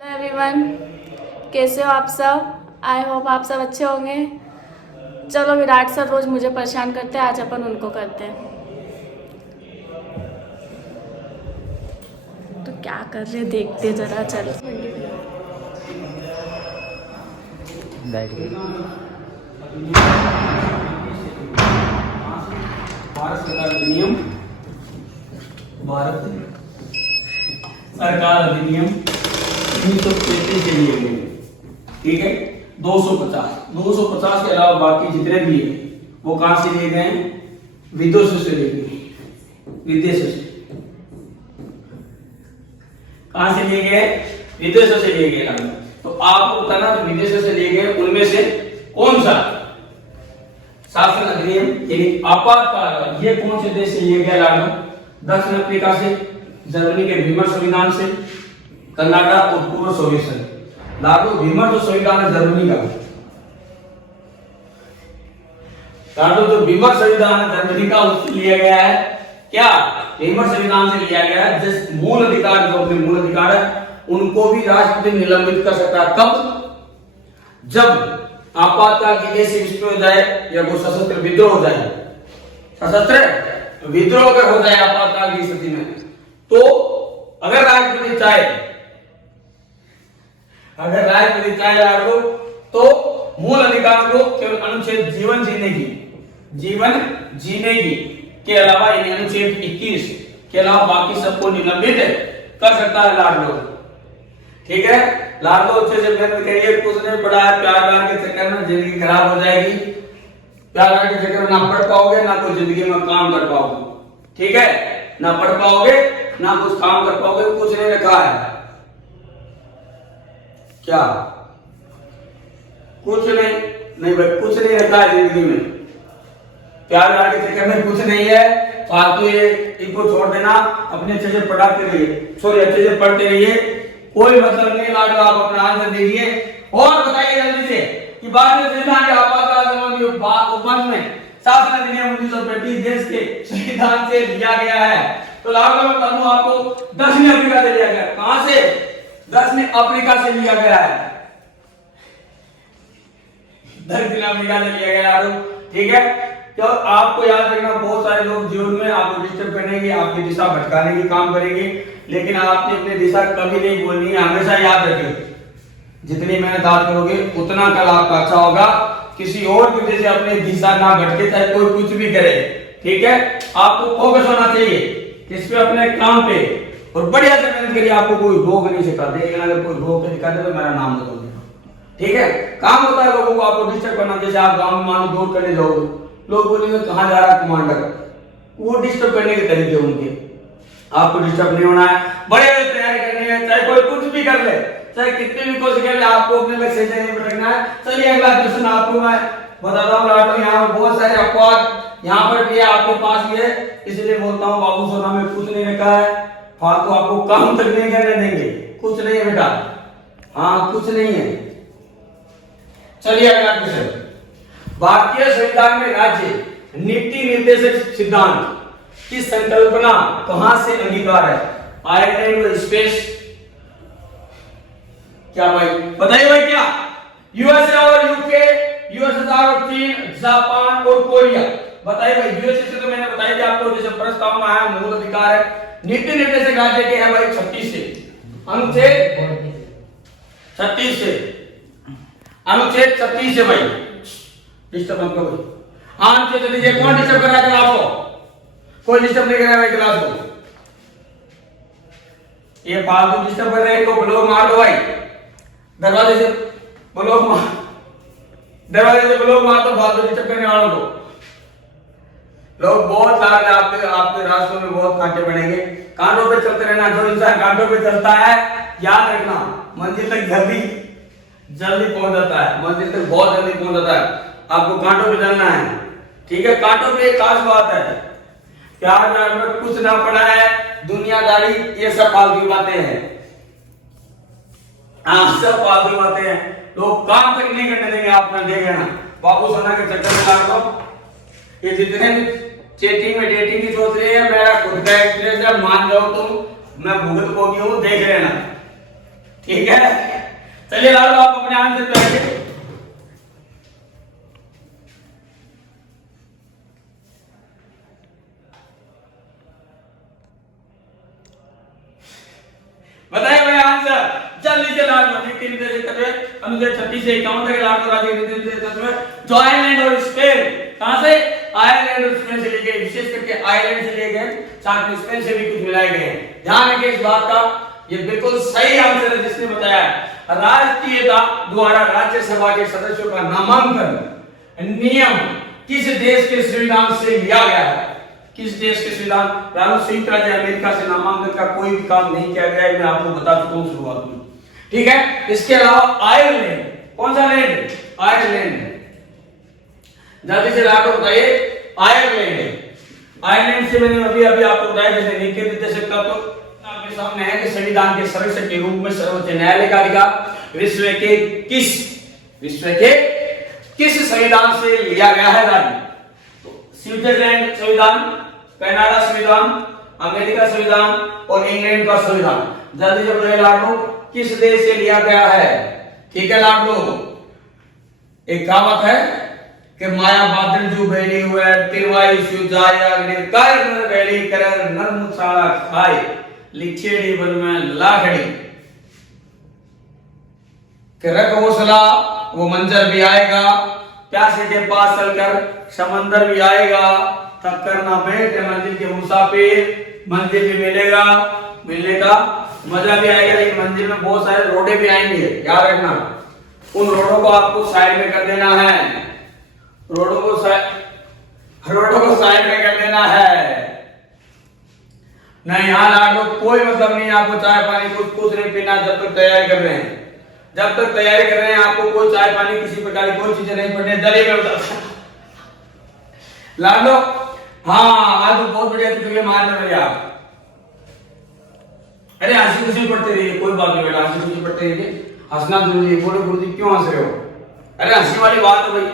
Hello everyone, कैसे हो आप सब। आई होप आप सब अच्छे होंगे। चलो, विराट सर रोज़ मुझे परेशान करते हैं, आज अपन उनको करते हैं। तो क्या कर रहे देखते जरा। चल बैठ गई। भारत सरकार अधिनियम, भारत सरकार अधिनियम 1933 के लिए गए। ठीक है, 250 के अलावा बाकी जितने भी है वो कहां से लिए गए? विदेशों से लिए गए। विदेशों से कहां से लिए गए? विदेशों से लिए गए। तो आपको बताना विदेशों से लिए गए उनमें से कौन सा शासन अधिनियम यानी आपातकाल, ये कौन से देश से लिए गया लागू? दक्षिण अफ्रीका से, जर्मनी के वीमर संविधान से, कनाडा और पूर्व सोवियत संघ। लागू वीमर जो संविधान है जर्मनी का, लागू जो वीमर संविधान है जर्मनी का, उससे लिया गया है। क्या वीमर संविधान से लिया गया है? जिस मूल अधिकार, जो अपने मूल अधिकार है उनको भी राष्ट्रपति निलंबित कर सकता है। कब? जब आपातकाल की ऐसी स्थिति हो जाए या कोई सशस्त्र विद्रोह हो जाए, सशस्त्र विद्रोह अगर हो जाए आपातकाल की स्थिति में, तो अगर राष्ट्रपति चाहे लागू, तो मूल अधिकार को केवल अनुच्छेद जीवन जीने की के अलावा, यानी अनुच्छेद 21 के अलावा बाकी सबको निलंबित कर सकता है लागू। ठीक है, लागू अच्छे से व्यक्त करिए। कुछ नहीं पढ़ा है, प्यार के चक्कर में जिंदगी खराब हो जाएगी। प्यार के चक्कर में ना पढ़ पाओगे, ना कोई जिंदगी में काम कर पाओगे। ठीक है, ना पढ़ पाओगे, ना कुछ काम कर पाओगे। कुछ नहीं रखा है, क्या कुछ नहीं भाई, कुछ नहीं रखा है जिंदगी में। प्यार के चक्कर में कुछ नहीं है। फालतू ये इनको छोड़ देना, अपने अच्छे से पढ़ाते रहिए, सॉरी अच्छे से पढ़ते रहिए, कोई मतलब नहीं। लाडो आप अपना आंसर दीजिए और बताइए जल्दी से कि भारतीय संविधान के आपातकाल संबंधी उपबंध में शासन अधिनियम 1935 देश के संविधान से लिया गया है। तो लाडो मैं बताऊं आपको, दक्षिण अफ्रीका से लिया गया। कहां से? दक्षिण अफ्रीका से लिया गया है। दक्षिण अफ्रीका से लिया गया लाडो। ठीक है, तो आपको याद रखना, बहुत सारे लोग जीवन में आपको डिस्टर्ब करेंगे, आपकी दिशा भटकाने की काम करेंगे, लेकिन आपने अपनी दिशा कभी नहीं बोलनी है। हमेशा याद रखिए, जितनी मेहनत आप करोगे उतना कल आपका अच्छा होगा। किसी और की वजह से अपनी दिशा ना भटके, चाहे कोई कुछ भी करे। ठीक है, आपको फोकस होना चाहिए किस पे? अपने काम पे, और बढ़िया से मेहनत करिए। आपको कोई रोक नहीं सिखा देगा, अगर कोई रोक के दिखा दे तो मेरा नाम बता देगा। ठीक है, काम होता है लोगों को आपको डिस्टर्ब करना। जैसे आप गांव में मान लो दौड़ करने जाओगे, लोग बोलेंगे कहां जा रहा है कमांडर, वो डिस्टर्ब करने के तरीके उनके। आपको डिस्टर्ब नहीं होना है, बड़े तैयारी करनी है, चाहे कोई कुछ भी कर ले, चाहे कितनी भी कोशिश कर ले, आपको अपने लक्ष्य से नहीं भटकना है। चलिए अगला क्वेश्चन आपको मैं बताता हूँ। लाडो यहाँ पर बहुत सारे अपवाद यहाँ पर भी है, आपके पास भी है, इसलिए बोलता हूँ बाबू सोना में कुछ नहीं रखा है। फालतू आपको काम तक नहीं करने देंगे, कुछ नहीं है बेटा। हाँ, कुछ नहीं है। चलिए अगला क्वेश्चन, भारतीय संविधान में राज्य नीति निर्देशक सिद्धांत की संकल्पना कहां से अंगीकार है? आयरलैंड और स्पेस। क्या भाई बताइए भाई, क्या यूएसए और यूके, यूएसएसआर और चीन, जापान और कोरिया। बताइए भाई। यूएसए से तो मैंने बताया कि आपको जैसे प्रस्ताव में आया, मूल अधिकार है। नीति निर्देशक राज्य के हैं भाई 36 से, अनुच्छेद 36 से, अनुच्छेद 36 से भाई। डिस्टर्ब मत करो। हाँ चलिए लीजिए, कौन डिस्टर्ब कर रहा है क्लास को? कोई डिस्टर्ब नहीं कर रहा है क्लास को। ये फालतू डिस्टर्ब कर रहे हैं, इनको ब्लॉक मार दो भाई। दरवाजे से ब्लॉक मार दो फालतू डिस्टर्ब करने वालों को। लोग बहुत सारे आपके रास्तों में बहुत कांटे पड़ेंगे। कांटों पे चलते रहना। जो इंसान कांटों पे चलता है, याद रखना, मंजिल तक जल्दी पहुंच जाता है। मंजिल तक बहुत जल्दी पहुंच जाता है। आपको कांटों पे चलना है। ठीक है, कांटों पे एक खास बात है, प्यार में कुछ ना पड़ा है, दुनियादारी, ये सब फालतू बातें हैं। सब फालतू बातें हैं। लोग काम तक नहीं करने देंगे। आपने देखे ना, बाबू सोना के चक्कर में लगा दो। ये जितने भी चैटिंग में डेटिंग की सोच रहे हैं, मेरा खुद का एक्सपीरियंस है, मान जाओ तुम, मैं भुगत भोगी हूं, देख लेना। ठीक है, चलिए लाडो आप अपने आंसर पे आइए। बताइए भाई आंसर जल्दी से लाडो। अनुच्छेद 36 से 51 तक लाडो राज्य में जो आयरलैंड और स्पेन, कहां से? आयरलैंड और स्पेन से लिए गए, विशेष करके आयरलैंड से लिए गए, साथ में स्पेन से भी कुछ मिलाए गए हैं। ध्यान रखिए इस बात का, ये बिल्कुल सही आंसर है जिसने बताया। राष्ट्रीयता द्वारा राज्यसभा के सदस्यों का नामांकन नियम किस देश के संविधान से लिया गया है? किस देश के संविधान? संयुक्त राज्य अमेरिका से नामांकन का कोई भी काम नहीं किया गया है, मैं आपको बता चुका हूं शुरुआत में। ठीक है, इसके अलावा आयरलैंड, कौन सा लैंड? आयरलैंड। जल्दी से आपको बताइए आयरलैंड। आयरलैंड से मैंने अभी आपको बताया, जैसे निके विद्याशक का तो आपके सामने है कि संविधान के संरक्षक के रूप में सर्वोच्च न्यायालय का अधिकार विश्व के किस संविधान से लिया गया है राज्य? तो स्विट्जरलैंड संविधान, कनाडा संविधान, अमेरिका संविधान और इंग्लैंड का संविधान। जल्दी से बताइए लाडो किस देश से लिया गया है? ठीक है लाडो, एक कहावत है कि माया बादल जो बैली हुए तिरवाई सुजाया कर बैली कर नर्म साला खाए लिखेड़ी बन में लाखड़ी कि रख हौसला वो मंजर भी आएगा, प्यासे के पास चलकर समंदर भी आएगा, तब करना बैठ मंजिल के मुसाफिर, मंजिल भी मिलेगा, मिलने का मजा भी आएगा, लेकिन मंजिल में बहुत सारे रोडे भी आएंगे, याद रखना। उन रोडों को आपको साइड में कर देना है, रोडों को साइड में कर देना है। नहीं यहाँ लाडो कोई मतलब नहीं, आपको चाय पानी कुछ नहीं पीना जब तक तैयारी कर रहे हैं। जब तक तैयारी कर रहे हैं आपको कोई चाय पानी किसी प्रकार की कोई चीजें नहीं पढ़ने। दली में बता लाडो, हाँ आज तो बहुत बढ़िया चुटकुले मारने वाले आप। अरे हंसी खुशी पढ़ते रहिए, कोई बात नहीं बेटा, हंसी खुशी पढ़ते रहिए, हंसना जरूरी है। बोले गुरुजी क्यों हंस रहे हो? अरे हंसी वाली बात है भाई,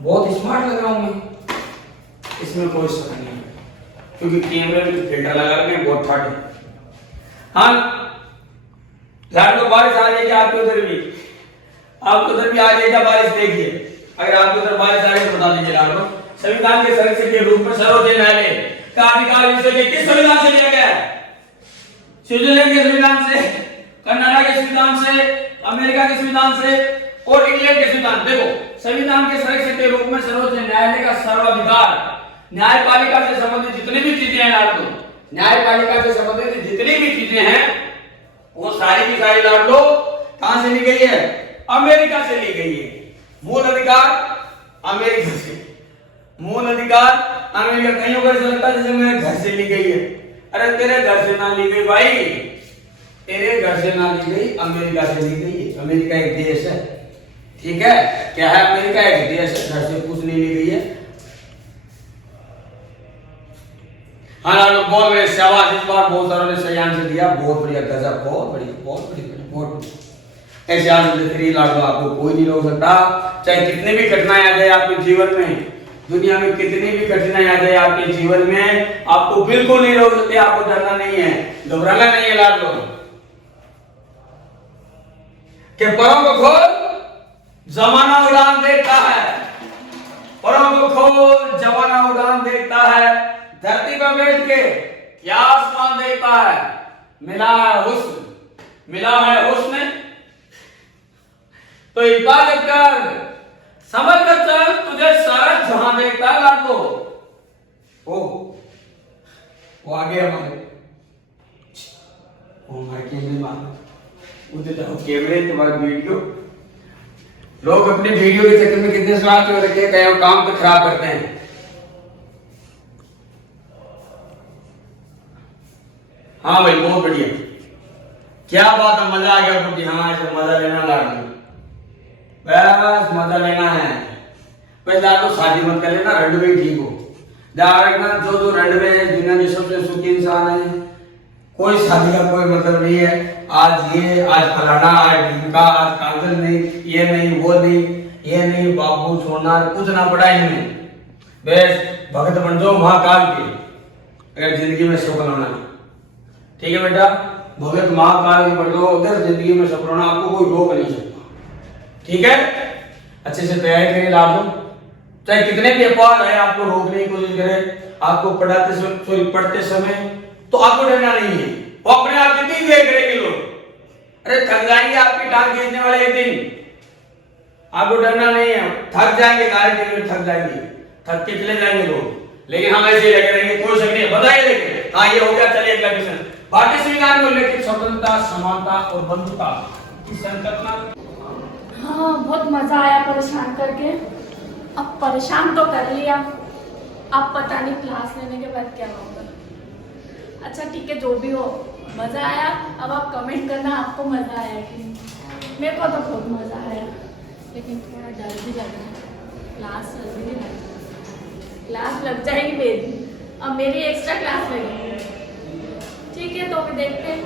बहुत स्मार्ट लग रहा हूं मैं, इसमें कोई शक नहीं है, क्योंकि कैमरे में फिल्टर लगा के बहुत ठाट है। हाँ लाडो बारिश आ रही है क्या आपके उधर भी? आपके उधर भी आ जाएगा बारिश? देखिए अगर आपके उधर बारिश आ रही है तो बता दीजिए लाडो। संविधान के संरक्षक के रूप में सर्वोच्च न्यायालय का अधिकार विश्व के किस संविधान से लिया गया है? स्विट्जरलैंड के संविधान से, कनाडा के संविधान से, अमेरिका के संविधान से और इंग्लैंड के संविधान। देखो संविधान के संरक्षक के रूप में सर्वोच्च न्यायालय का सर्वाधिकार न्यायपालिका से संबंधित जितनी भी चीजें हैं लाडो, न्यायपालिका से संबंधित जितनी भी चीजें हैं वो सारी की सारी लाडो कहां से ली गई है? अमेरिका से ली गई है। मूल अधिकार अमेरिका से, मूल अधिकार अमेरिका। कईयों को ऐसा लगता है जैसे मेरे घर से ली गई है। अरे तेरे घर से ना ली गई भाई, तेरे घर से ना ली गई, अमेरिका से ली गई है। अमेरिका एक देश है, ठीक है, क्या है? अमेरिका एक देश है, घर से कुछ नहीं ली गई है। हाँ लाडो बहुत बढ़िया, शाबाश, इस बार बहुत सारों ने सही आंसर दिया, बहुत बढ़िया, गजब, बहुत बढ़िया, बहुत बढ़िया, बहुत बढ़िया। ऐसे आंसर देते रहिए लाडो, आपको कोई नहीं रोक सकता। चाहे कितने भी कठिनाई आ जाए आपके जीवन में, दुनिया में कितनी भी कठिनाई आ जाए आपके जीवन में, आपको बिल्कुल नहीं रोक सकते। आपको डरना नहीं है, घबराना नहीं है लाडो। कि परों को खोल जमाना उड़ान देखता है, परों को खोल जमाना उड़ान देखता है, धरती पर बैठ के क्या आसमान देखता है। मिला है हुस्न, मिला है हुस्न तो हिफाजत कर, समझ कर चल, तुझे सारा जहां देखता है लाडो। वो आगे हमारे कैमरे में उधर जाओ, कैमरे तुम्हारा वीडियो। लोग अपने वीडियो के चक्कर में कितने स्वार्थ हो रखे हैं, कहीं काम तो खराब करते हैं। हाँ भाई बहुत बढ़िया, क्या बात है, मजा आ गया क्योंकि हाँ ऐसे मजा लेना लाडो, बस मजा लेना है। वैसे आप तो शादी मत कर लेना, रंडवे ही ठीक हो। ध्यान रखना जो रंडवे है दुनिया में सबसे सुखी इंसान है, कोई शादी का कोई मतलब नहीं है। आज ये, आज फलाना, आज ढिमका, आज कागज नहीं, ये नहीं, वो नहीं, ये नहीं, बाबू सोना कुछ ना पड़ा इनमें। बस भगत बन जाओ महाकाल के, अगर जिंदगी में सफल होना है। ठीक है बेटा, भगत महाकाल के पढ़ लो, अगर जिंदगी में सफल होना आपको कोई रोक नहीं सकता। ठीक है, अच्छे से तैयारी करिए लाजो, चाहे कितने भी अफवाह आए आपको रोकने की कोशिश करे, आपको पढ़ते समय तो आपको डरना नहीं है, वो अपने आप कितनी देर करेंगे लोग, अरे थक जाएंगे आपकी टांग खींचने वाले एक दिन, आपको डरना नहीं है, थक जाएंगे कार्य के लिए, थक जाएंगे, थक के चले जाएंगे लोग, लेकिन हम ऐसे ही लगे रहेंगे, कोई शक नहीं। बताइए देखिए, हाँ ये हो गया। चलिए अगला क्वेश्चन, भारतीय संविधान में उल्लेखित स्वतंत्रता, समानता और बंधुता की संकल्पना। हाँ बहुत मज़ा आया परेशान करके, अब परेशान तो कर लिया, अब पता नहीं क्लास लेने के बाद क्या होगा। अच्छा ठीक है, जो भी हो मज़ा आया। अब आप कमेंट करना आपको मज़ा आया कि नहीं। मेरे को तो बहुत मज़ा आया, लेकिन थोड़ा डर भी लग रहा है, क्लास जल्दी नहीं लग रही, क्लास लग जाएगी मेरी, अब मेरी एक्स्ट्रा क्लास लगेगी। ठीक है तो अभी देखते हैं